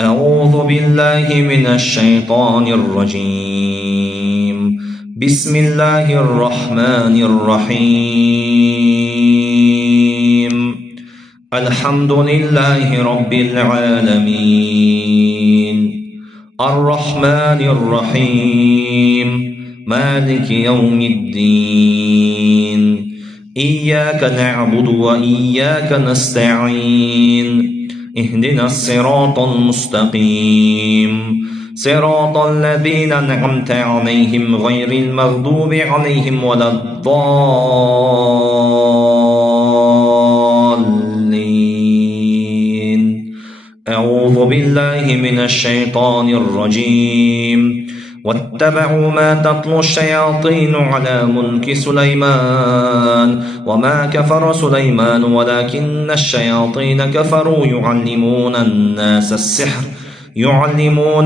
أعوذ بالله من الشيطان الرجيم. بسم الله الرحمن الرحيم. الحمد لله رب العالمين، الرحمن الرحيم، مالك يوم الدين. إياك نعبد وإياك نستعين. اهدنا الصراط المستقيم، صراط الذين أنعمت عليهم غير المغضوب عليهم ولا الضالين. أعوذ بالله من الشيطان الرجيم. واتبعوا ما تتلو الشياطين على ملك سليمان وما كفر سليمان ولكن الشياطين كفروا يعلمون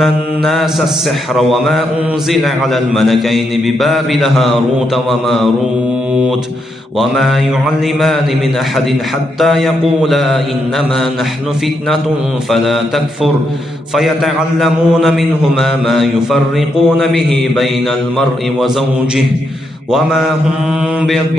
الناس السحر وما أنزل على الملكين ببابل هاروت وماروت وما يعلمان من أحد حتى يقولا إنما نحن فتنة فلا تكفر فيتعلمون منهما ما يفرقون به بين المرء وزوجه وما هم بضارين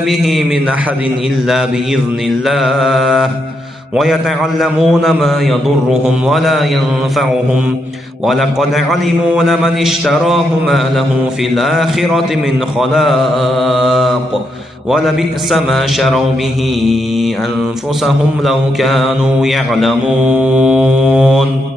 به من أحد إلا بإذن الله ويتعلمون ما يضرهم ولا ينفعهم ولقد علموا لمن اشتراه ما له في الآخرة من خلاق ولبئس ما شروا به أنفسهم لو كانوا يعلمون.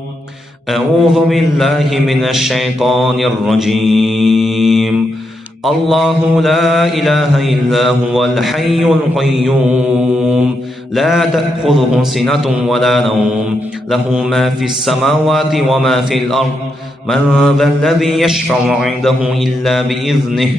أعوذ بالله من الشيطان الرجيم. الله لا إله إلا هو الحي القيوم لا تأخذه سنة ولا نوم له ما في السماوات وما في الأرض من ذا الذي يشفع عنده إلا بإذنه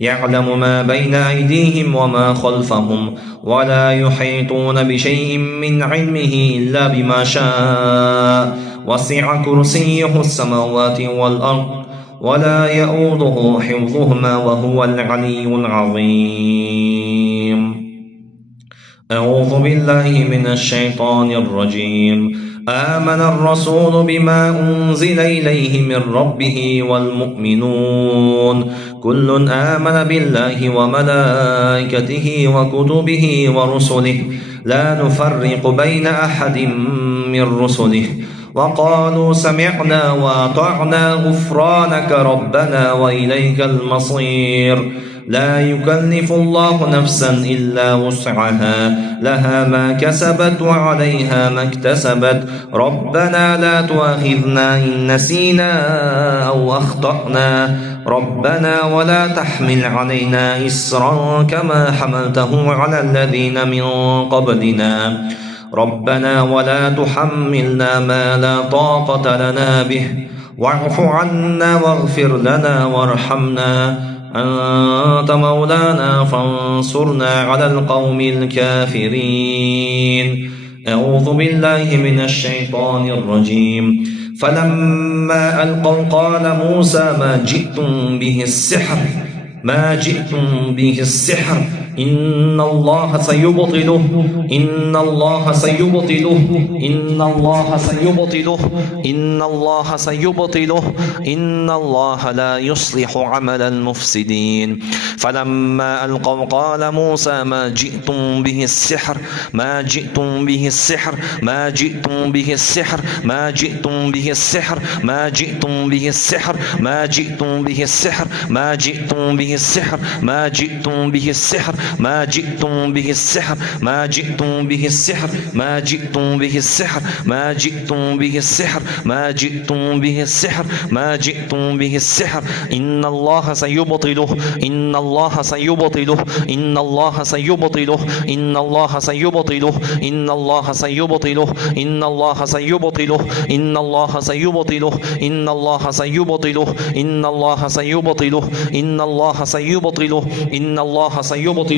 يعلم ما بين أيديهم وما خلفهم ولا يحيطون بشيء من علمه إلا بما شاء وسع كرسيه السماوات والأرض ولا يؤوده حفظهما وهو العلي العظيم. أعوذ بالله من الشيطان الرجيم. آمن الرسول بما أنزل إليه من ربه والمؤمنون كل آمن بالله وملائكته وكتبه ورسله لا نفرق بين أحد من رسله وقالوا سمعنا وأطعنا غفرانك ربنا وإليك المصير. لا يكلف الله نفسا إلا وسعها لها ما كسبت وعليها ما اكتسبت ربنا لا تؤاخذنا إن نسينا أو أخطأنا ربنا ولا تحمل علينا إصرا كما حملته على الذين من قبلنا ربنا ولا تحملنا ما لا طاقة لنا به واعف عنا واغفر لنا وارحمنا أنت مولانا فانصرنا على القوم الكافرين. أعوذ بالله من الشيطان الرجيم. فلما ألقوا قال موسى ما جئتم به السحر إن الله سيبطله إن الله سيبطله إن الله سيبطله إن الله سيبطله إن الله لا يصلح عمل المفسدين. فلما ألقوا قال موسى ما جئتم به السحر ما جئتم به السحر ما جئتم به السحر ما جئتم به السحر ما جئتم به السحر ما جئتم به السحر ما جئتم به السحر ما جئتم به السحر ما جئتم به السحر ما جئتم به السحر ما جئتم به السحر ما جئتم به السحر ما جئتم به السحر ما جئتم به السحر إن الله سيبطله إن الله سيبطله إن الله سيبطله إن الله سيبطله إن الله سيبطله إن الله سيبطله إن الله سيبطله إن الله سيبطله إن الله سيبطله إن الله سيبطله إن الله سيبطله